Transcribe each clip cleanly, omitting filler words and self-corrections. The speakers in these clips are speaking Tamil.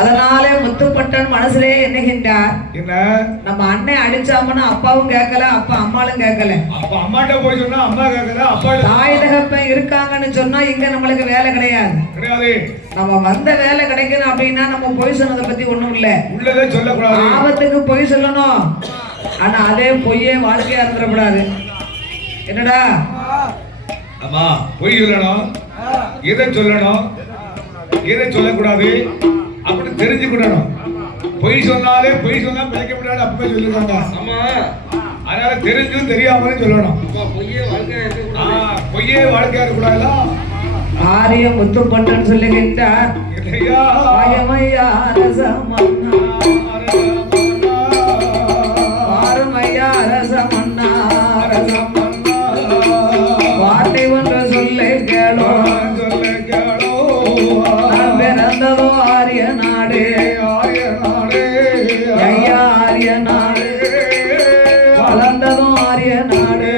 அதனாலே முத்துப்பட்டன் மனசுலே எண்ணுகின்றார், நம்ம அண்ணன் அடிச்சாமன்னு அப்பாவும் கேட்கல, அப்பா அம்மாலும் கேட்கல. அம்மாட்ட போய் சொன்னா அம்மா கேட்கல, அப்பா தாய் தகப்பன் இருக்காங்கன்னு சொன்னா இங்க நம்மளுக்கு வேலை கிடையாது. நம்ம வந்த வேலை கிடைக்கணும் அப்படின்னா நம்ம பொய் சொன்னதை பத்தி ஒண்ணும் இல்ல, உள்ளதே சொல்லக்கூடாது. ஆபத்துக்கு பொய் சொல்லணும், ஆனா அதே பொய்யே வாழ்க்கையா இருந்துடக்கூடாது. என்னடா ஆமா, பொய் சொல்லணும், எதை சொல்லணும் எதை சொல்லக்கூடாது அப்படி தெரிஞ்சுக்கிடணும். பொய் சொன்னாலே பொய் சொன்னா பிழைக்க முடியாது அப்பவே சொல்லிருக்காங்க. அதனால தெரிஞ்சும் தெரியாமலும் சொல்லணும். பொய்யே வாழ்க்கையா இருக்கக்கூடாதுல. ஆரிய முத்துப்பட்டன் சொல்லுகின்றார், வார்த்தை ஒன்று சொல்ல கேளோ, பிறந்ததோ ஆரிய நாடு, ஐயா ஆரிய நாடு, வளர்ந்ததும் ஆரிய நாடு.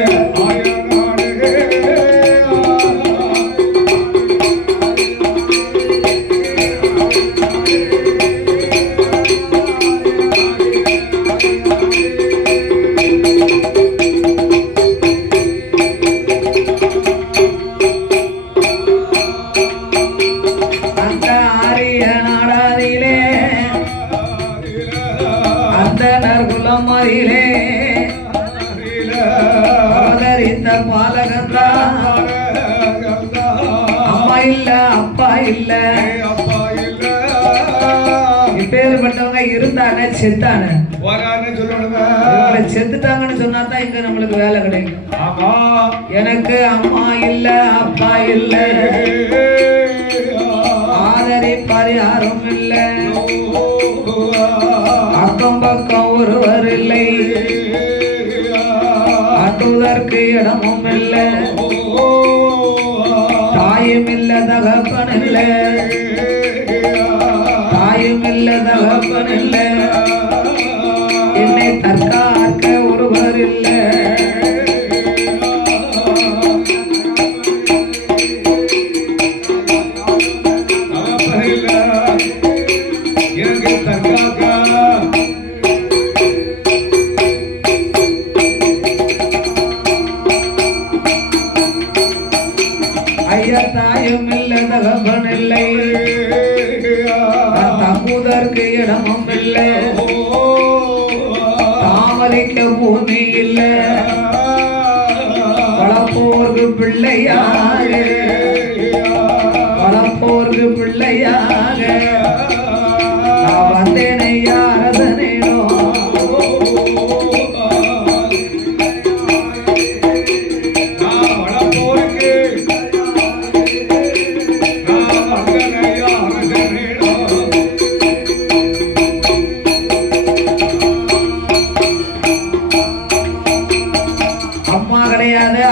அம்மா இல்ல அப்பா இல்ல, இப்பேற்பட்டவங்க இருந்தானே செத்தானே செத்துட்டாங்கன்னு சொன்னாதான் இங்க நம்மளுக்கு வேலை கிடைக்கும். எனக்கு அம்மா இல்ல அப்பா இல்ல, ஆதரிப்பார் யாரும் இல்ல, அக்கம் பக்கம் ஒருவர் இல்லை, ஆட்டுவதற்கு இடமும் இல்ல, தாயும் இல்ல தகப்பன் இல்ல, தாயும் இல்ல தகப்பன் இல்ல, என்னை தற்காக்க ஒருவர் இல்ல. தாயும் இல்ல தகப்பன் இல்லை, தங்குவதற்கு இடமும் இல்லை, தாமரைக்க பூமி இல்ல, வளப்போர்க்கு பிள்ளையாக, வளப்போர்க்கு பிள்ளையாக நான் வந்தேனை அரசனேனோ.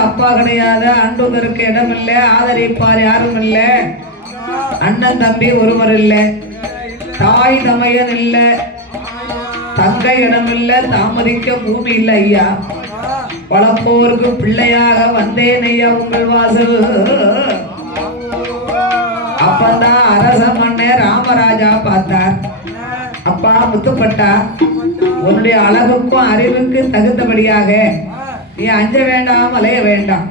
அப்பா கிடையாது, அன்புதற்கு இடம் இல்லை, ஆதரிப்பார் யாரும் இல்லை, அண்ணன் தம்பி ஒருவர் இல்லை, தாய் தமையன் இல்லை, தங்கை இடம் இல்லை, தாமதிக்க பூமி இல்லை ஐயா, வளப்போருக்கு பிள்ளையாக வந்தேன் ஐயா உங்கள் வாசல். அப்பதான் அரச மன்ன ராமராஜா பார்த்தார், அப்பா முத்துப்பட்டா, உன்னுடைய அழகுக்கும் அறிவுக்கு தகுந்தபடியாக நீ அஞ்ச வேண்டாம், அலைய வேண்டாம்,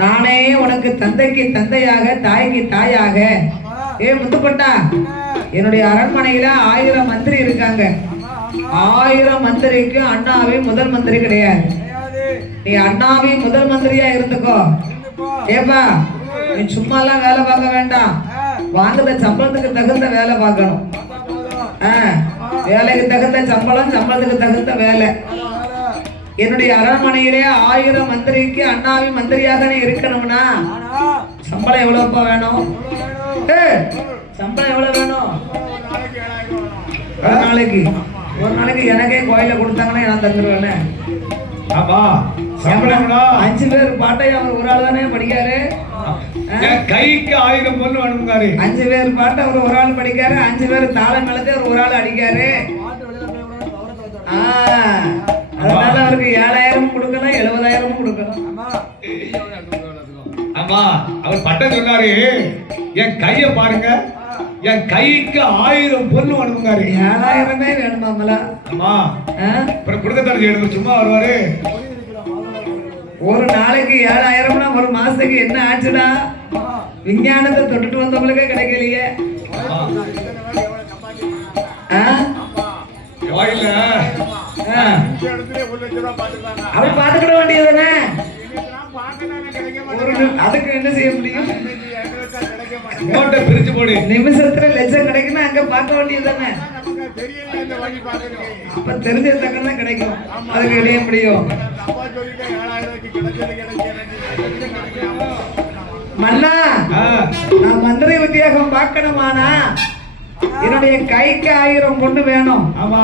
நானே உனக்கு தந்தைக்கு தந்தையாக தாய்க்கு தாயாக. முத்துப்பட்டா, என்னுடைய அரண்மனையில 1000 மந்திரி இருக்காங்க, 1000 மந்திரிக்கு அண்ணாவே முதல் மந்திரி கிடையாது. நீ அண்ணாவே முதல் மந்திரியா இருந்துக்கோ. ஏப்பா, நீ சும்மா எல்லாம் வேலை பார்க்க வேண்டாம், வாங்குற சம்பளத்துக்கு தகுந்த வேலை பார்க்கணும். வேலைக்கு தகுந்த சம்பளம், சம்பளத்துக்கு தகுந்த வேலை. என்னுடைய அரண்மனையிலே 1000 மந்திரிக்கு அண்ணாவி மந்திரியாக நீ இருக்கணும்னா சம்பளம் எவ்வளவுப்பா வேணும்? சம்பளம் எவ்வளவு வேணும்? ஒரு நாளைக்கு எனக்கே கோயில கொடுத்தாங்கன்னா நான் தந்துருவேனே. ஆமா, சம்பளம் 5 பேர் பாட்டை அவர் ஒரு ஆள் தானே படிக்காரு. என் கைக்கு 1000 பொண்ணு வேணுங்காரு. 5 பேர் பாட்டு அவர் ஒரு ஆள் படிக்காரு, 5 பேர் தாளம் எழுதி அவர் ஒரு ஆள் அடிக்காரு. அதனால அவருக்கு 7000 கொடுக்கலாம், 70,000 கொடுக்கலாம். ஆமா, அவர் பட்டம் சொன்னாரு, என் கைய பாருங்க, என் கைக்கு 1000 பொண்ணு வேணுங்காரு. 7000 வேணுமாமலா? ஆமா, அப்புறம் கொடுக்க தரது சும்மா வருவாரு. ஒரு நாளைக்கு 7000னா ஒரு மாசத்துக்கு என்ன ஆச்சுடா? விஞ்ஞானத்தை தொட்டுட்டு வந்தவங்களுக்கே கிடைக்கலையே. அவர் பாத்துக்கிட வேண்டியதுதானே. அதுக்கு என்ன செய்ய முடியும்? பிரிச்சு போடு. நிமிஷத்துல லட்சம் கிடைக்குன்னா அங்க பார்க்க வேண்டியதுதானே. அப்ப தெரிஞ்சதுதான் கிடைக்கும். அதுக்கு இடைய முடியும். மன்னா, நான் மந்திரி உத்தியோகம் பார்க்கணுமானா என்னுடைய கைக்கு 1000 பொண்ணு வேணும். ஆமா,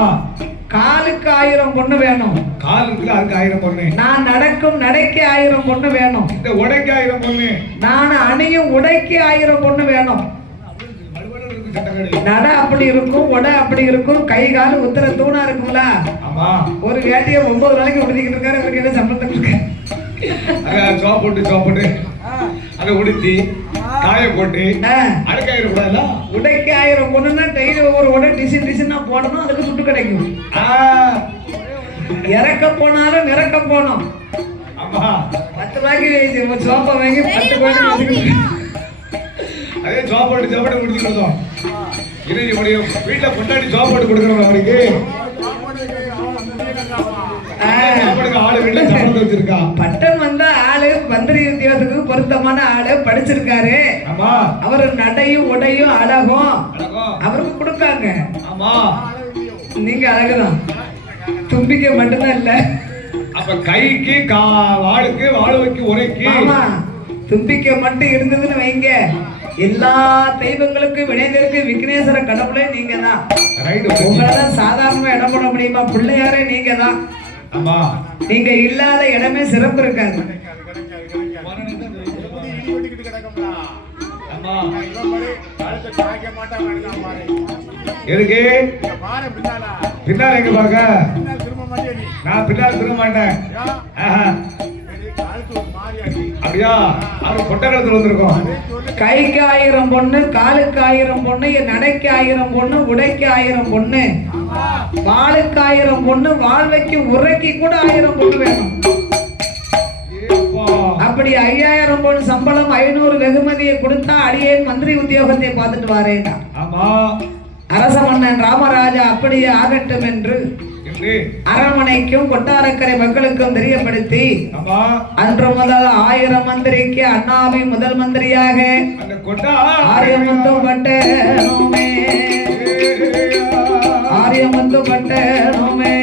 காலுக்கு 1000 பொண்ணு வேணும். காலுக்கு அதுக்கு 1000 பொண்ணு. நான் நடக்கும் நடைக்கு 1000 பொண்ணு வேணும். இந்த உடைக்கு 1000 பொண்ணு. நான் அணியும் உடைக்கு 1000 பொண்ணு வேணும். நட அப்படி இருக்கும், உடை அப்படி இருக்கும், கை கால் உத்தர தூணா இருக்கும்ல. ஆமா, ஒரு வேட்டியை 9 நாளைக்கு உடுத்திக்கிட்டு இருக்காரு. அவருக்கு என்ன சம்பளம் இருக்கு? சோப்போட்டு அதை உடுத்தி காய போட்டு அடக்காயிரம் கூடாது. உடைக்கு 1000 பொண்ணுன்னா டெய்லி ஒவ்வொரு உடை டிசைனா போடணும். அதுக்கு துட்டு கிடைக்கும். இறக்க போனாலும் நிறக்க போனோம். ஆமா, 10 ரூபாய்க்கு சோப்பை வாங்கி 10 கோடி. அதே சோப்பாட்டு முடிச்சுக்கிறோம். வீட்டுல கொண்டாடி சோப்பாட்டு கொடுக்கணும். அவருக்கு ஆளு வீட்டுல சம்பளம் வச்சிருக்கா. பட்டம் வந்த ஆளு மந்திரி உத்தியோகத்துக்கு பொருத்தமான ஆளு, படிச்சிருக்காரு. ஆமா, அவரு நடையும் உடையும் அழகும் அவருக்கு கொடுக்காங்க. ஆமா, நீங்க அழகுதான், தும்பிக்கை மட்டும்தான் இல்ல. அப்ப கைக்கு வாளுக்கு வாழுவைக்கு உரைக்கு. ஆமா, தும்பிக்கை மட்டும் இருந்ததுன்னு வைங்க, எல்லா தெய்வங்களுக்கும் வினைதற்கு விக்னேஸ்வர கடவுளே நீங்க தான். உங்களால சாதாரணமா இடம் போட முடியுமா? பிள்ளையாரே நீங்க தான். ஆமா, நீங்க இல்லாத இடமே சிறப்பு இருக்காது. எதுக்கு பின்னால எங்க பாக்க? நான் பின்னால் திரும்ப மாட்டேன். அப்படியா? அவரு கொட்டகலத்துல வந்திருக்கோம். கைக்கு 1000 பொண்ணு, காலுக்கு 1000 பொண்ணு, நடைக்கு 1000 பொண்ணு, உடைக்கு 1000 பொண்ணு, வாளுக்கு 1000 பொண்ணு, வாழ்வைக்கு உரைக்கு கூட 1000 பொண்ணு வேணும். அப்படி 5000 பொண்ணு சம்பளம், 500 வெகுமதியை கொடுத்தா அடியேன் மந்திரி உத்தியோகத்தை பார்த்துட்டு வாரேன். ஆமா, அரச மன்னன் ராமராஜா அப்படியே ஆகட்டும் என்று அரண்மனைக்கும் கொட்டாரக்கரை மக்களுக்கும் தெரியப்படுத்தி அன்று முதல் 1000 மந்திரிக்கு அண்ணாவி முதல் மந்திரியாக ஆரியமுத்து பட்டேனுமே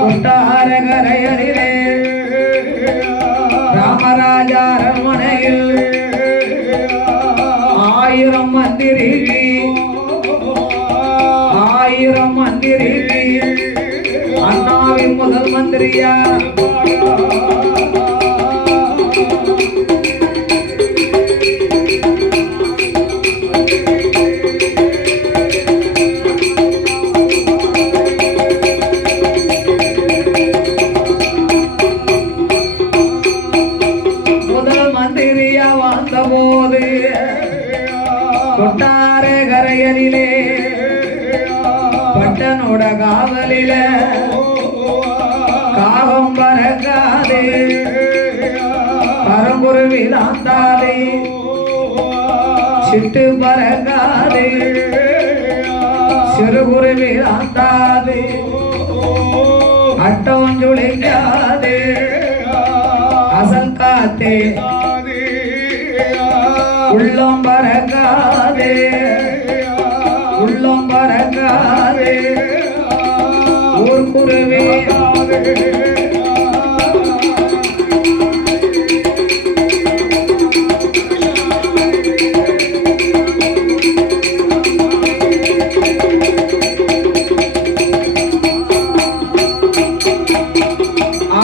கொட்டாரக்கரையிலே ராமராஜா அரண்மனையில் 1000 மந்திரி 1000 மந்திரி அண்ணாவின் முதல் மந்திரியா. முதல் மந்திரியா வந்த போது கொட்டார கரையலிலே பட்டனோட காவலில காகம் பறக்காதே, பரங்குருவில் ஆந்தாலே சிட்டு பறக்காதே, சிறுகுருவில் ஆந்தாதே அட்டம் சுழிக்காதே, அசல் காத்தே உள்ளம் பறக்காதே, உள்ளம் பறக்காதே, ஊர் குருவே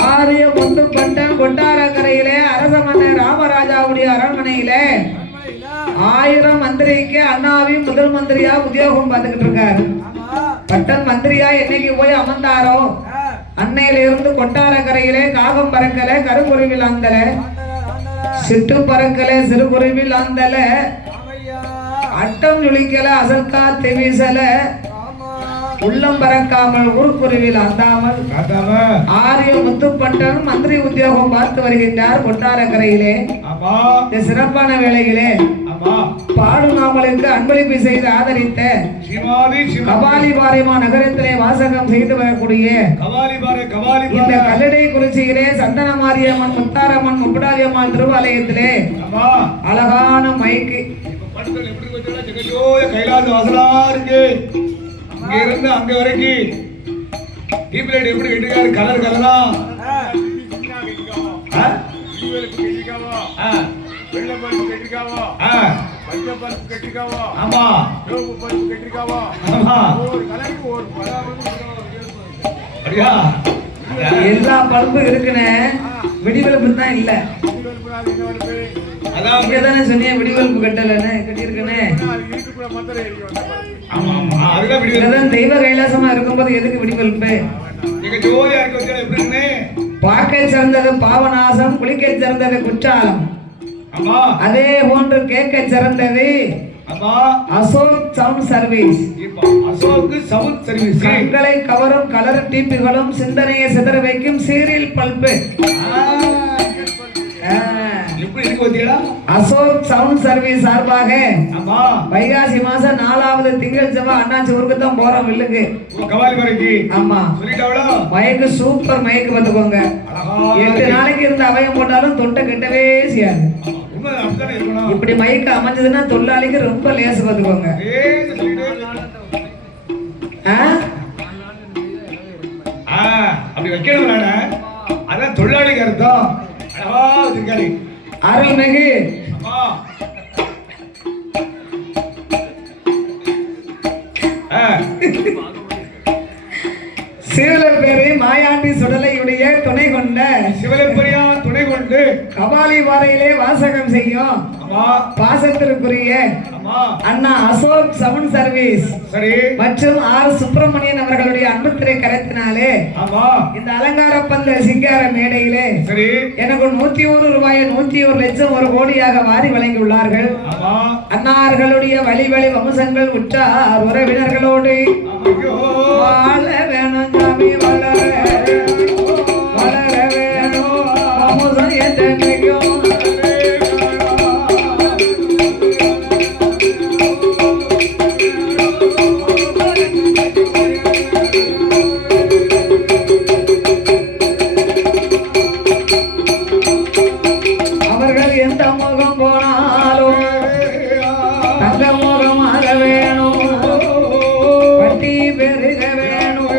ஆரிய முத்து பட்டம் கொட்டாரக்கரையிலே அரச மன்னர் ராமராஜா உத்தியோகம் பார்த்துக்கிட்டு இருக்காரு. பட்டன் மந்திரியா என்னைக்கு போய் அமர்ந்தாரோ அன்னையில இருந்து கொட்டாரக்கரையிலே காகம் பறக்கல, கருங்குருவில் ஆந்தல, சிட்டு பறக்கல, சிறுகுருவில் ஆந்தல, அட்டம் நுழிக்கல, அசல்கா தெவிசல, உள்ளம் பறக்காமல் ஊர்க்குருவில் அந்தாமல் ஆரிய முத்துப்பட்டன் மந்திரி உத்தியோகம் பார்த்து வருகின்றார் கொட்டாரக்கரையிலே. இந்த சிறப்பான வேளையிலே பாடுநாமலுக்கு அன்பளிப்பு செய்து ஆதரித்த கபாலிபாறைமா நகரத்திலே வாசகம் செய்து வரக்கூடிய இந்த கல்லடை குறிச்சியிலே சந்தன மாரியம்மன், முத்தாரம்மன், முப்படாரியம்மன் திருவாலயத்திலே அழகான மைக்கு கைலாச வாசலா இருக்கு. இங்க இருந்து அங்க வரைக்கும் டீப் லைட் எப்படி கட்டிருக்காரு, கலர் கலரா. ஆமா அப்படியா? எல்லா பல்பு இருக்குன்னு வெடிவெலுப்பு தான் இல்ல. அதான் தானே சொன்னீங்க வெடிவெலுப்பு கட்டலன்னு கட்டியிருக்கேன்னு. தெய்வ கைலாசமா இருக்கும்போது எதுக்கு வெடிவெலுப்பு? பார்க்க சிறந்தது பாவநாசம், குளிக்க சிறந்தது குற்றாலம், அதே போன்று கேட்க சிறந்தது அசோக் சவுண்ட் சர்வீஸ். கண்களை கவரும் கலர் டிபிகளும் சிந்தனையை சிதற வைக்கும் serial bulb Ashok sound service சார்பாக வைகாசி மாசம் 4வது திங்கள் செவ்வாய் அண்ணாச்சி ஊருக்கு தான் போறோம். வில்லுக்கு ஆமா மயக்கு சூப்பர் மயக்கு பார்த்துக்கோங்க. 8 நாளைக்கு இருந்த அவயம் போட்டாலும் தொண்டை கெட்டவே செய்யாது. இப்படி மயக்க அமைஞ்சதுன்னா தொழிலாளிக்கு ரொம்ப லேசு பார்த்துக்கோங்க. அப்படி வைக்கணும். அதான் தொழிலாளிக்கு அர்த்தம். அருள்மிகு சிவலப்பேரி மாயாண்டி சுடலையுடைய துணை கொண்ட சிவலப்பெரியான் துணை கொண்டு கபாலிபாறையிலே வாசகம் செய்யும் பாசத்திற்குரிய அண்ணா அசோக் சவுண்ட் சர்வீஸ் மற்றும் ஆர் சுப்பிரமணியன் அவர்களுடைய அன்புத்திரை கரத்தினாலே இந்த அலங்கார பந்த சிங்கார மேடையிலே எனக்கு 101 ரூபாய் 101 லட்சம் 1 கோடியாக வாரி வழங்கியுள்ளார்கள். அன்னார்களுடைய வழி வழி வம்சங்கள் உற்றார் உறவினர்களோடு வாழ வேணும் சாமி, வளர வளர வேணும் வம்சம் என்றென்றைக்கும். அவர்கள் எந்த முகம் போனாலும் தங்க முகமாக வேணும், வட்டி பெருக வேணும்,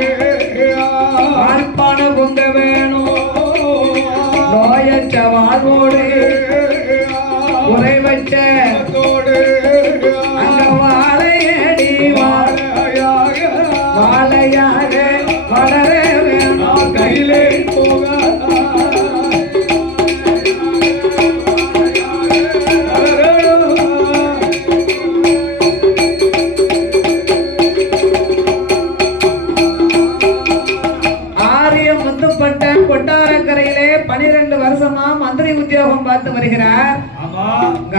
பார்ப்பான பொங்க வேணும், நோயற்ற வாழ்வோடு குறைவற்ற அங்க வாழையடி வாழையாக வளர வேணும் கையிலே போக. கொட்டாரக்கரையிலே 12 வருஷமா மந்திரி உத்தியோகம் பார்த்து வருகிறார்.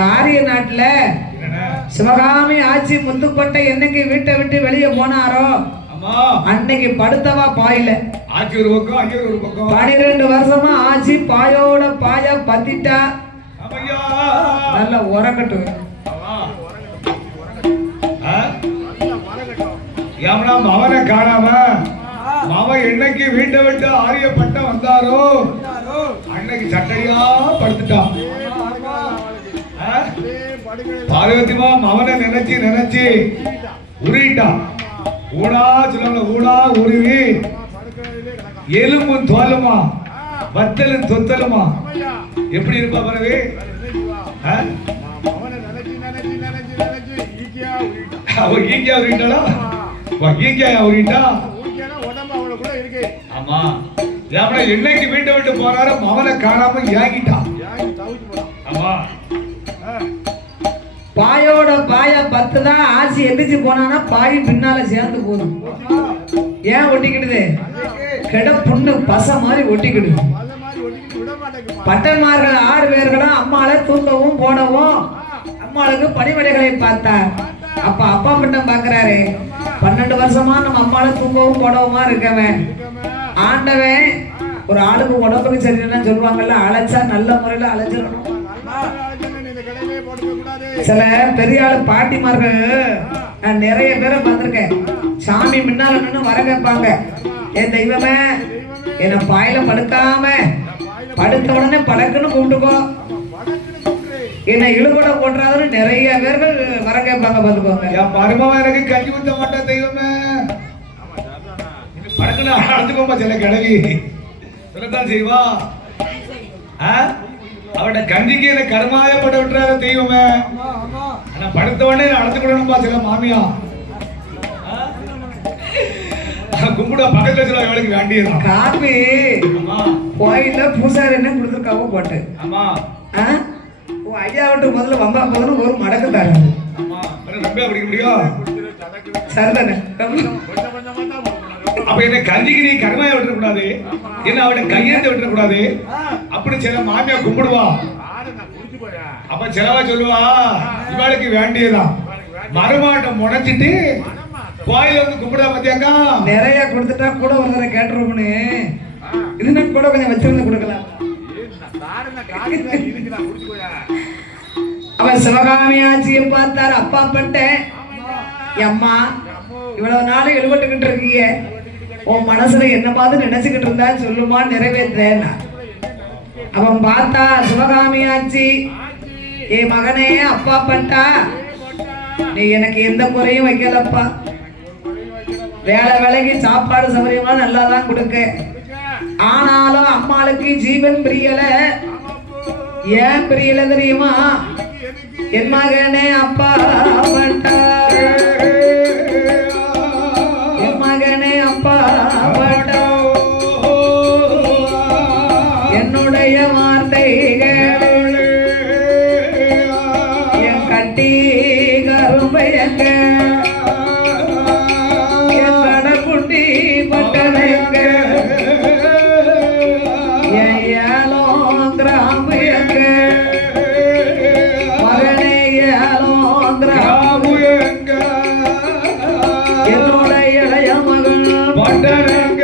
ஆரிய நாட்டுல சிவகாமி ஆட்சி முத்துக்கொட்டை என்னைக்கு வீட்டை விட்டு வெளியே போனாரோ அன்னைக்கு படுத்தவா பாயில. 12 வருஷமா ஆட்சி பாயோட பாய பத்திட்டா நல்ல உறக்கட்டு. அவனை காணாம அவன் என்னைக்கு வீட்டை விட்டு ஆரிய பட்டம் வந்தாரோ அன்னைக்கு சட்டையா படுத்துட்டான். பார்வதிமா அவனை நினைச்சு நினைச்சு உருவிட்டான். ஊடா சொல்ல ஊடா உருவி எலும்பும் தோலுமா வத்தலும் தொத்தலுமா எப்படி இருப்பா பரவே. அவன் ஈக்கியா உருவிட்டாளா? ஈக்கியா உருவிட்டா. ஆமா என்னைக்கு வீட்டை விட்டு போறாரோ அவனை காணாம ஏங்கிட்டான். ஆமா பாயோட பாய 10 தான் ஆசி எந்திரிச்சு போனானா பாய் பின்னால சேர்ந்து போதும். ஏன் ஒட்டிக்கிடுது? கெட புண்ணு பச மாதிரி ஒட்டிக்கிடுது. பட்டன்மார்கள் 6 பேர்களும் அம்மாளை தூக்கவும் போடவும் அம்மாளுக்கு பணிவிடைகளை பார்த்தார். அப்ப அப்பா பட்டம் பாக்குறாரு, 12 வருஷமா நம்ம அம்மாளை தூக்கவும் போடவுமா இருக்கவன் ஆண்டவன் ஒரு ஆளுக்கு உடம்புக்கு சரியில்லைன்னு சொல்லுவாங்கல்ல, அழைச்சா நல்ல முறையில அழைச்சிடணும். சில பெரிய ஆளு பாட்டிமார்கள் நான் நிறைய பேரை பார்த்திருக்கேன். சாமி முன்னால நின்று வர கேட்பாங்க, என் தெய்வமே என்ன பாயில படுக்காம படுத்த உடனே படக்குன்னு கூப்பிட்டுக்கோ, என்ன இழுபட போட்டுறாரு நிறைய பேர்கள் வர கேட்பாங்க. பார்த்துக்கோங்க. என் மருமவன் எனக்கு கஞ்சி ஊத்த மாட்டேன் தெய்வமே, படக்குன்னு அழைச்சுக்கோமா சில கிழவி சொல்லத்தான் செய்வா. அவட கஞ்சிக்கு என்ன கருமாயப்பட விட்டுறாரு தெய்வமே. ஆனா படுத்த உடனே அழைச்சுக்கிடணும்பா சில மாமியா. கும்பிட பக்கத்துல சில வேலைக்கு வேண்டியதான். காப்பி கோயில்ல பூசாரி என்ன கொடுத்துருக்காவோ போட்டு. ஆமா ஐயா விட்டு முதல்ல வம்பா போதுன்னு ஒரு மடக்கு தாரு. ரொம்ப பிடிக்க முடியும். சரிதானே? அப்ப என்ன கஞ்சிக்கு நீ கருமாய விட்டுற கூடாது, என்ன அவட கையெழுத்து விட்டுற கூடாது. அப்படி சில மாமியா கும்பிடுவா. அப்ப சிலவா சொல்லுவா, இவளுக்கு வேண்டியதான் மருமாட்ட முனைச்சிட்டு கோயில வந்து கும்பிடா பத்தியாக்கா. நிறைய கொடுத்துட்டா கூட ஒரு தடவை கேட்டுருவோம்னு இதுன்னு கூட கொஞ்சம் வச்சிருந்து கொடுக்கலாம். அவன் சிவகாமி ஆட்சியை பார்த்தார். அப்பா பட்டேன், அம்மா இவ்வளவு நாள் எழுபட்டுக்கிட்டு இருக்கீங்க, உன் மனசுல என்ன பார்த்து நினைச்சுக்கிட்டு இருந்தா சொல்லுமா நிறைவேற்றேன். அவன் பார்த்தா சிவகாமி ஆட்சி, ஏ மகனே அப்பா பட்டா நீ எனக்கு எந்த குறையும் வைக்கலப்பா, வேலை வேலைக்கு சாப்பாடு சௌகரியமா நல்லா தான் கொடுக்க, ஆனாலும் அம்மாளுக்கு ஜீவன் பிரியல. ஏன் பிரியல தெரியுமா? என் மகனே அப்பா பட்டா, என் மகனே அப்பா பட்டா, என்னுடைய வார்த்தைகள் என் கட்டி கரும்பையங்க என் கடக்குட்டி பட்டனைங்க என் ஏலோ கிராம்பு எங்க மகனே ஏலோ கிராம்பு எங்க என்னோட இளைய மகன் பட்டனைங்க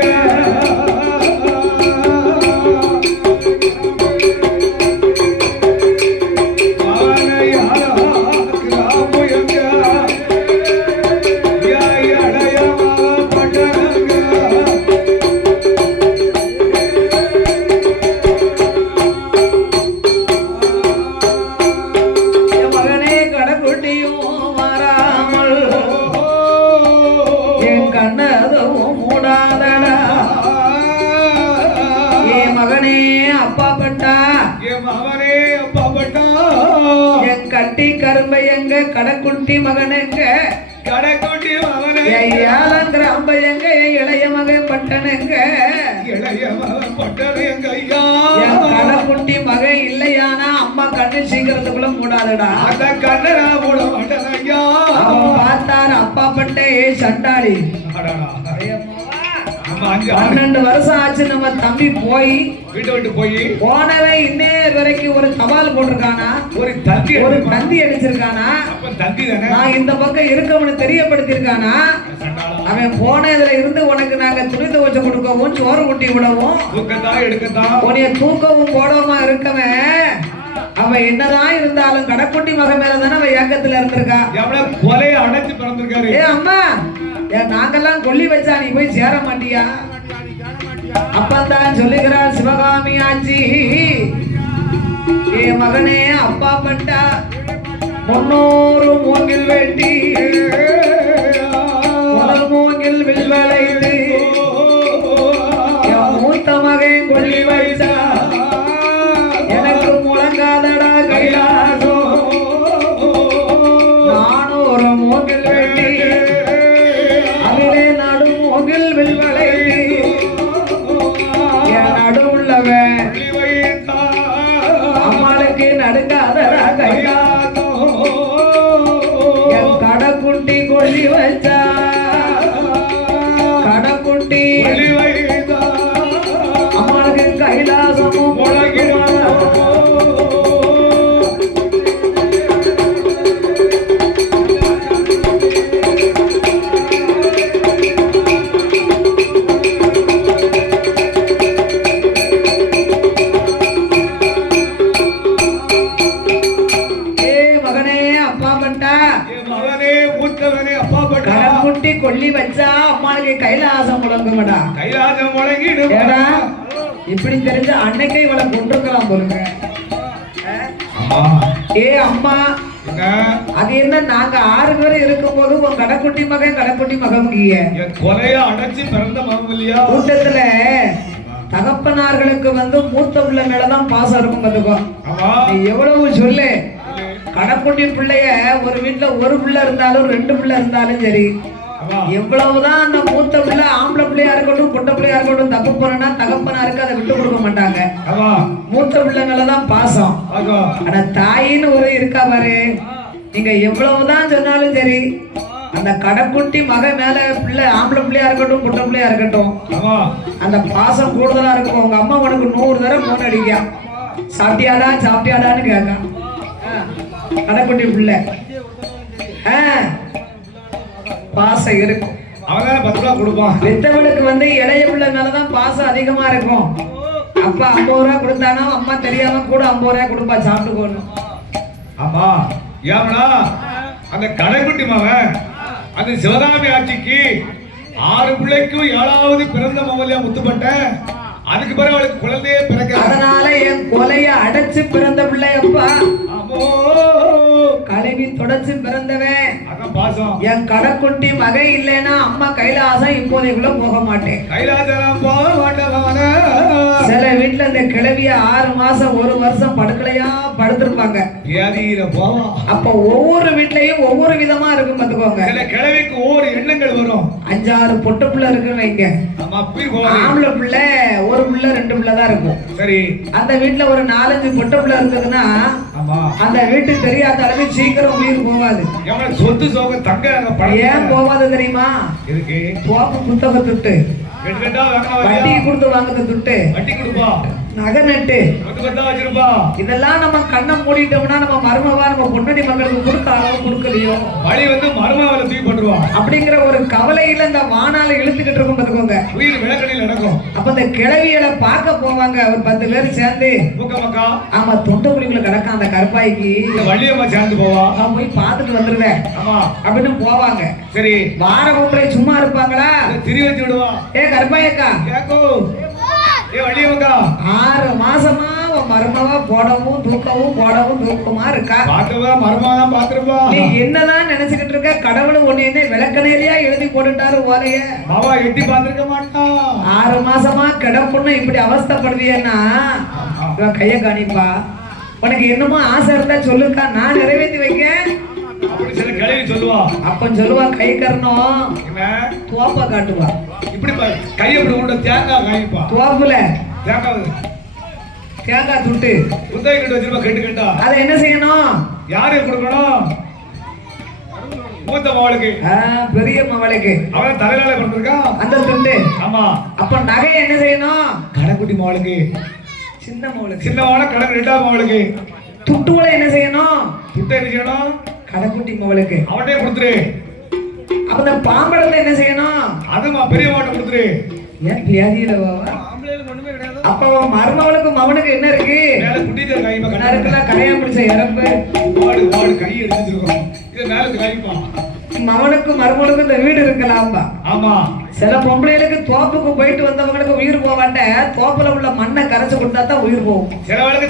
கரும்பையங்க கடக்குட்டி மகனுங்க கடைக்குட்டி மகனே ஏலங்கிற அம்பையங்க இளைய மகன் பட்டனுங்க இளைய மகன் பட்டனைங்க ஐயா. கடக்குட்டி மகன் இல்லையானா அம்மா கண்ணு சீக்கிரத்துக்குள்ள மூடாதுடா. அந்த கண்ணை நான் மூட மாட்டேன் ஐயா. அவன் பார்த்தாரு அப்பா பட்டே சண்டாளி, 12 வருஷம் ஆச்சு நம்ம தம்பி போய் வீட்டை விட்டு போய் போனவன் இன்னே வரைக்கும் ஒரு தபால் போட்டிருக்கானா, ஒரு தந்தி அடிச்சிருக்கானா, தந்தி தானே நான் இந்த பக்கம் இருக்கவனு தெரியப்படுத்திருக்கானா. அவன் போனதுல இருந்து உனக்கு நாங்க துணி துவச்சு கொடுக்கவும் சோறு ஊட்டி விடவும் தூக்கத்தான் எடுக்கத்தான் உன்னைய தூக்கவும் போடவுமா இருக்கவன் அவன் என்னதான் இருந்தாலும் கடக்குட்டி மகன் மேலதானே அவன் ஏக்கத்துல இருந்திருக்கா. எவ்வளவு கொலையை அடைச்சு பிறந்திருக்காரு. ஏ அம்மா, நாங்கெல்லாம் கொல்லி வச்சா நீ போய் சேர மாட்டியா? அப்பந்தான் சொல்லுகிறாள் சிவகாமி ஆட்சி, ஏ மகனே அப்பா பட்டா 300 மூங்கில் வெட்டி முதல் மூங்கில் வில்வளைத்து மூத்த மகன் கொல்லி வைத்தா எனக்கு முழங்காதடா கைலாசம். 400 மூங்கில் வெட்டி அதிலே நடு மூங்கில் வில்வளைத்து என் நடுவுள்ளவன் அம்மாளுக்கு நடுங்காதடா கைலாசம். கட்டி கொல்லி வச்சா அம்மாளுக்கு கைலாசம் முழங்குமடா. கைலாசம் முழங்கிடும். ஏடா இப்படி தெரிஞ்ச அன்னைக்கே இவளை கொண்டிருக்கலாம் போலுங்க. அம்மா ஏ அம்மா என்ன அது என்ன நாங்க 6 பேர் இருக்கும்போது உன் கடைக்குட்டி மகமுகிய என் கொலைய அடைச்சு பிறந்த மகன் இல்லையா? கூட்டத்துல தகப்பனார்களுக்கு மூத்த பிள்ளை மேலதான் பாசம் இருக்கும். பாத்துக்கோ ஆமா நீ எவ்வளவு சொல்லு. கடைக்குட்டி பிள்ளைய ஒரு வீட்டுல ஒரு பிள்ளை இருந்தாலும் 2 பிள்ளை இருந்தாலும் சரி, எவ்வளவுதான் அந்த மூத்த பிள்ளை ஆம்பளை பிள்ளையா இருக்கட்டும் பொட்டை பிள்ளையா இருக்கட்டும் தப்பு போனா தகப்பனாருக்கு அதை விட்டு கொடுக்க மாட்டாங்க. மூத்த பிள்ளை மேலதான் பாசம். ஆனா தாயின்னு ஒரு இருக்கா பாரு, நீங்க எவ்வளவுதான் சொன்னாலும் சரி அந்த கடைக்குட்டி மக மேல பிள்ளை ஆம்பளை பிள்ளையா இருக்கட்டும் பொட்டை பிள்ளையா இருக்கட்டும் அந்த பாசம் கூடுதலா இருக்கும். உங்க அம்மா உனக்கு 100 தடவை போன் அடிக்க சாப்பிட்டியாடான்னு கேட்க கடைக்குட்டி பிள்ளை பாசம் இருக்கும். அவன் 10 ரூபா கொடுப்பான். பெத்தவளுக்கு இளைய பிள்ளை மேலதான் பாசம் அதிகமா இருக்கும். அப்பா 50 ரூபா கொடுத்தானா அம்மா தெரியாம கூட 50 ரூபாய் கொடுப்பா சாப்பிட்டுக்கோணும். ஆமா ஏமனா அந்த கடைக்குட்டி மகன் அந்த சிவகாமி ஆட்சிக்கு 6 பிள்ளைக்கும் 7வது பிறந்த மகளையா முத்துப்பட்ட. அதுக்கு பிறகு அவளுக்கு குழந்தையே பிறக்க. அதனால என் கொலைய அடைச்சு பிறந்த பிள்ளை அப்பா கழுவி தொடச்சு பிறந்தவன். என் கடைக்குட்டி மகை இல்லைன்னா அம்மா கைலாசம் இப்போதைக்குள்ள போக மாட்டேன். கைலாசம் போக மாட்டேன். சில வீட்டுல இந்த கிழவிய 6 மாசம் 1 வருஷம் படுக்கலையா படுத்திருப்பாங்க. அப்ப ஒவ்வொரு வீட்லயும் ஒவ்வொரு விதமா இருக்கும். பாத்துக்கோங்க, சில கிழவிக்கு ஒவ்வொரு எண்ணங்கள் வரும். 5-6 பொட்டு பிள்ளை இருக்குன்னு வைங்க. ஆம்பளை பிள்ளை 1 பிள்ளை 2 பிள்ளை தான் இருக்கும். சரி, அந்த வீட்டுல ஒரு 4-5 பொட்டு பிள்ளை இருந்ததுன்னா அந்த வீட்டுக்கு தெரியாத அளவுக்கு சீக்கிரம் உயிர் போகாது. சொத்து சோக தங்க ஏன் போகாது தெரியுமா? தோப்பு புத்தக துட்டு வட்டி கொடுத்து வாங்குற துட்டு வட்டி கொடுப்பா நகை நட்டு இதெல்லாம் நம்ம கண்ணை மூடிட்டோம்னா நம்ம மருமவா நம்ம பொன்னடி மக்களுக்கு கொடுக்க அளவு கொடுக்கலையோ வழி மருமவால தூக்கி போட்டுருவோம் அப்படிங்கிற ஒரு கவலையில இந்த வானால இழுத்துக்கிட்டு இருக்கும். பாத்துக்கோங்க, உயிர் விளக்கணியில் நடக்கும். அப்ப இந்த கிழவிகளை பார்க்க போவாங்க ஒரு 10 பேர் சேர்ந்து. ஆமா, தொண்டை குழிக்குள்ள கிடக்கும் அந்த கருப்பாய்க்கு வள்ளியம்மா சேர்ந்து போவா. நான் போய் பார்த்துட்டு வந்துருவேன் அப்படின்னு போவாங்க. சரி, வார பொம்பளை சும்மா இருப்பாங்களா? திரி வச்சு விடுவா. ஏ கருப்பாயக்கா, கேக்கோ ஏ வள்ளியம்மாக்கா 6 மாசமா மருமவா போடவும் தூக்கமா இருக்கா. பாக்கவா மருமவா பாத்துருப்பா. நீ என்னதான் நினைச்சுக்கிட்டு இருக்க? கடவுள் ஒண்ணு விளக்கணையிலயா எழுதி போட்டுட்டாரு ஓலைய. மாவா எட்டி பாத்துருக்க மாட்டான். 6 மாசமா கிடப்புன்னு இப்படி அவஸ்தைப்படுவியன்னா இவன் கைய காணிப்பா. உனக்கு என்னமோ ஆசை இருந்தா சொல்லுக்கா, நான் நிறைவேற்றி வைக்க. அப்படி சில கிழவி சொல்லுவா. அப்ப சொல்லுவா கை கரணும் துவாப்பா காட்டுவா. இப்படி கையை இப்படி உண்ட தேங்காய் காய்ப்பா. துவாப்புல தேங்காய் துட்டு புத்தகை கட்டு வச்சிருப்பா. கெட்டு கட்டா அதை என்ன செய்யணும்? யாருக்கு கொடுக்கணும்? மூத்த மவளுக்கு, பெரிய மவளுக்கு. அவன் தலையில பிறந்திருக்கான் அந்த துண்டு. ஆமா. அப்ப நகை என்ன செய்யணும்? கடைக்குட்டி மவளுக்கு, சின்ன மவளுக்கு. சின்ன மவள கடை 2வது மவளுக்கு. துட்டுவளை என்ன செய்யணும்? துட்டை என்ன செய்யணும்? கடைக்குட்டி மவளுக்கு அவனே கொடுத்துரு. அப்ப இந்த பாம்படத்தை என்ன செய்யணும்? அதுமா பெரிய மாவட்ட கொடுத்துரு. ஏன் வியாதியில அப்ப மருமவளுக்கு மவனுக்கு என்ன இருக்கு? மேல குட்டிச்சல் கைப்பா. கண்ணாருக்குள்ள கரையா பிடிச்ச இறப்பு வாடு கை எடுத்துருக்கோம். இது மேல கைப்பா. மவனுக்கும் மருமவளுக்கும் இந்த வீடு இருக்கலாம்பா. ஆமா, சில பொம்பளைகளுக்கு தோப்புக்கு போயிட்டு வந்தவங்களுக்கு உயிர் போவாட்ட தோப்புல உள்ள மண்ணை கரைச்சு கொடுத்தா தான் உயிர் போகும். சிலவளுக்கு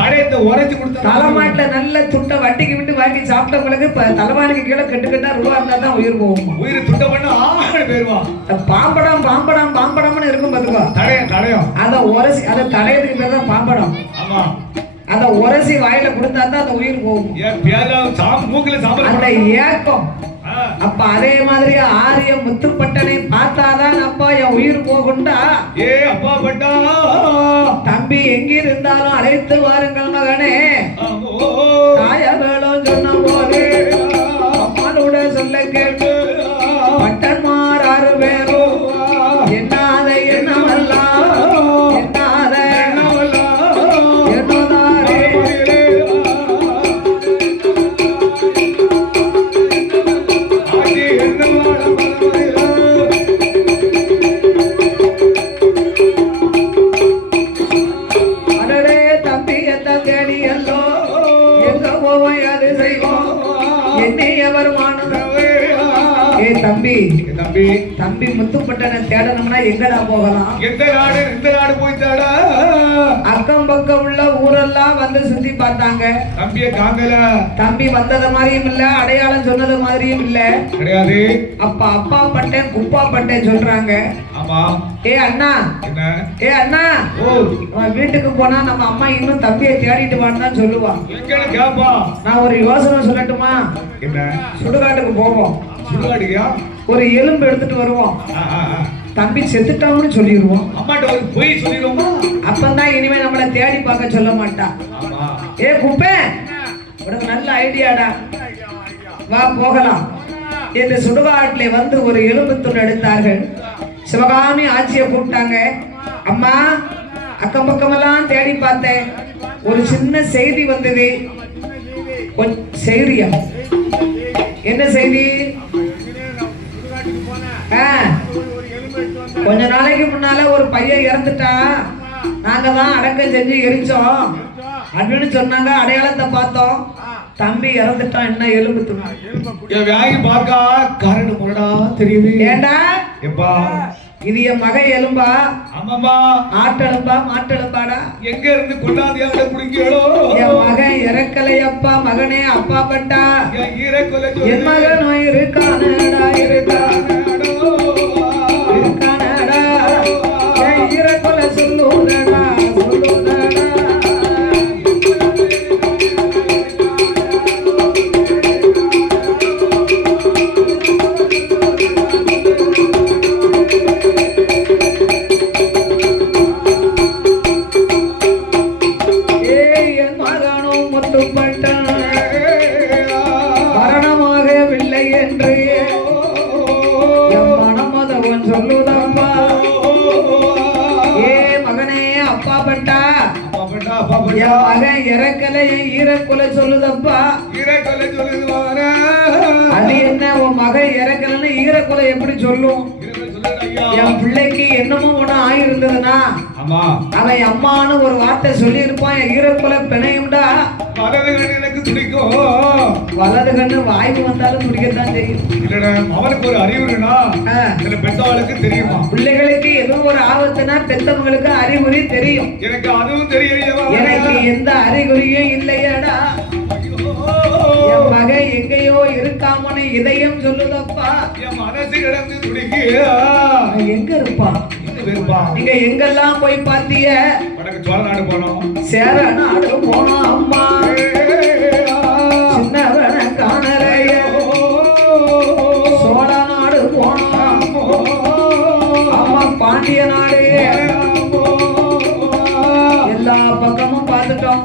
தடயத்தை உரைச்சு கொடுத்தா. தலைமாட்டுல நல்ல துட்டை வட்டிக்கு விட்டு வாங்கி சாப்பிட்டவங்களுக்கு தலைமாட்டுக்கு கீழே கெட்டுக்கிட்டா ரூபா இருந்தா தான் உயிர் போகும். உயிர் துட்ட பண்ண ஆகணும் போயிருவா. பாம்படம்னு இருக்கும் பாத்துக்கோ. தடயம் அதை உரசி அதை தடயத்துக்கு பேர் தான் பாம்படம். ஆமா, அதை உரசி வாயில கொடுத்தா தான் அந்த உயிர் போகும். அந்த ஏக்கம். அப்ப அதே மாதிரி ஆரிய முத்துப்பட்டனை பார்த்தாதான் அப்பா என் உயிர் போகுண்டா. ஏ அப்பா பட்டா, தம்பி எங்கிருந்தாலும் அழைத்து வாருங்கள் மகனே. தாயவேளும் சொன்ன போது அம்மாவோட சொல்ல கேட்டு பட்டன்மார் 6 பேரும் என்னாத என்னவெல்லாம் என்னாத என்னதாரே தம்பி என் தம்பி தம்பி முத்துப்பட்டனை தேடணும்னா எங்கடா போகலாம்? எந்த நாடு போய்த்தாடா? அக்கம் பக்கம் உள்ள ஊரெல்லாம் வந்து சுத்தி பார்த்தாங்க. தம்பிய காங்கல. தம்பி வந்தது மாதிரியும் இல்ல, அடையாளம் சொன்னது மாதிரியும் இல்ல. கிடையாது. அப்பா பட்டேன் குப்பா பட்டேன் சொல்றாங்க. ஆமா. ஏ அண்ணா, என்ன? ஏ அண்ணா, ஓ வீட்டுக்கு போனா நம்ம அம்மா இன்னும் தம்பியை தேடிட்டு வான்னு தான் சொல்லுவா. எங்கன்னு கேப்பா. நான் ஒரு யோசனை சொல்லட்டுமா? என்ன? சுடுகாட்டுக்கு போவோம். சுடுகாட்டுக்கியா? ஒரு எலும்பு எடுத்துட்டு வருவோம். தம்பி செத்துட்டான்னு சொல்லிடுவோம். அம்மாட்ட ஒரு பொய் சொல்லிடுவோமா? அப்பந்தான் இனிமே நம்மளை தேடி பார்க்க சொல்ல மாட்டா. ஆமா. ஏ குப்பை, உனக்கு நல்ல ஐடியாடா, வா போகலாம். இந்த சுடுகாட்டிலே வந்து ஒரு எலும்பு துண்டு எடுத்தார்கள். சிவகாமி ஆட்சியை கூப்பிட்டாங்க. அம்மா, அக்கம் பக்கமெல்லாம் தேடி பார்த்தேன், ஒரு சின்ன செய்தி வந்தது. செய்தியா? என்ன செய்தி? கொஞ்ச நாளைக்கு முன்னால ஒரு பையன் இறந்துட்டா, நாங்க தான் அடக்கம் செஞ்சு எரிச்சோம் அப்படின்னு சொன்னாங்க. அடையாளத்தை பார்த்தோம், தம்பி இறந்துட்டான். என்ன எலும்பு துண்டு வாங்கி பார்க்கா கரடு முரடா தெரியுது. ஏண்டா எப்பா இது என் மகன் எலும்பா? ஆமாமா. ஆட்டெலும்பா மாட்டெலும்பாடா? எங்க இருந்து கொண்டாந்து அவட குடிங்களோ? என் மகன் இறக்கலையப்பா. மகனே அப்பா பட்டா என் மகன் இருக்கானடா இருக்கானடா என் இறக்கொலை சொல்லுடா சொல்லுடா. மரணமாகவில்லை என்று என் மனமதவன் சொல்லுதப்பா. ஏ மகனே அப்பா பட்டா என் மகன் இறக்கலை ஈரக்குலை சொல்லுதப்பா. அது என்ன, உன் மகன் இறக்கலைன்னு ஈரக்குலை எப்படி சொல்லும்? என் பிள்ளைக்கு என்னமோ ஒண்ணு ஆயிருந்ததுன்னா அவன் அம்மான்னு ஒரு வார்த்தை சொல்லி இருப்பான். என் ஈரக்குலை பிணையும்டா. வலது கண்ணு எனக்கு துடிக்கும். வலது கண்ணு வாய்க்கு வந்தாலும் துடிக்கத்தான் தெரியும். இல்லடா, அவனுக்கு ஒரு அறிகுறினா சில பெத்தவளுக்கு தெரியுமா? பிள்ளைகளுக்கு ஏதோ ஒரு ஆபத்துனா பெத்தவங்களுக்கு அறிகுறி தெரியும். எனக்கு அதுவும் தெரியலையா? எனக்கு எந்த அறிகுறியும் இல்லையாடா. என் மகன் எங்கேயோ இருக்காமனு இதயம் சொல்லுதப்பா. என் மனசு கிடந்து துடிக்கு. எங்க இருப்பான்? நீங்க எங்கெல்லாம் போய் பார்த்தீங்க? வடக்கு சோழ நாடு போனோம், சேர நாடு போனோம். அம்மா சின்னவன காணலைய. சோழ நாடு போனோம். அம்மா பாண்டிய நாடு. எல்லா பக்கமும் பார்த்துட்டோம்.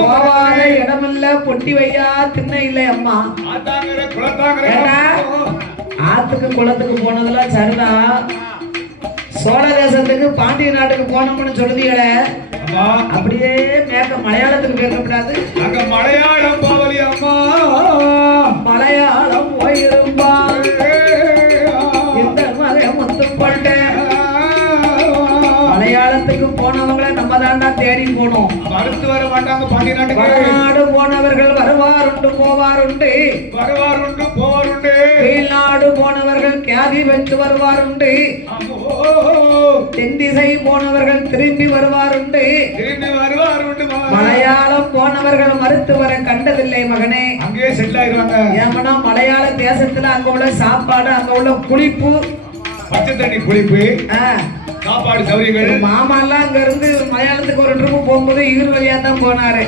போவாத இடமில்ல, பொட்டி வையா திண்ண இல்லை. அம்மா ஆத்துக்கு குளத்துக்கு போனதெல்லாம் சரிதா. சோழ தேசத்துக்கு பாண்டிய நாட்டுக்கு போனோம்னு சொல்லுதீங்கள, அப்படியே மேற்க மலையாளத்துக்கு பேசக்கூடாது. அங்க மலையாளம் போவலி அம்மா. மலையாளம் போயிருப்பா. இந்த மகன் முத்துப்பட்ட மலையாளத்துக்கு போனவங்களை நம்ம தாண்டா தேடி போனோம். மறுத்து வர மாட்டாங்க. பாண்டிய நாட்டுக்கு வடநாடு போனவர்கள் வருவாருண்டு போவாருண்டு. வருவாருண்டு போவாருண்டு. கீழ்நாடு போனவர்கள் கியாதி பெற்று வருவாருண்டு. தென் திசை போனவர்கள் திரும்பி வருவாருண்டு. மலையாளம் போனவர்கள் மறுத்து வர கண்டதில்லை மகனே. அங்கேயே செட்டில் ஆயிடுவாங்க. ஏமனா மலையாள தேசத்துல அங்க உள்ள சாப்பாடு, அங்க உள்ள குளிப்பு, பச்சை தண்ணி குளிப்பு, சாப்பாடு சௌகரியங்கள். மாமா எல்லாம் அங்க இருந்து மலையாளத்துக்கு ஒரு ட்ரிப்பு போகும்போது ஈர் வழியா தான் போனாரு.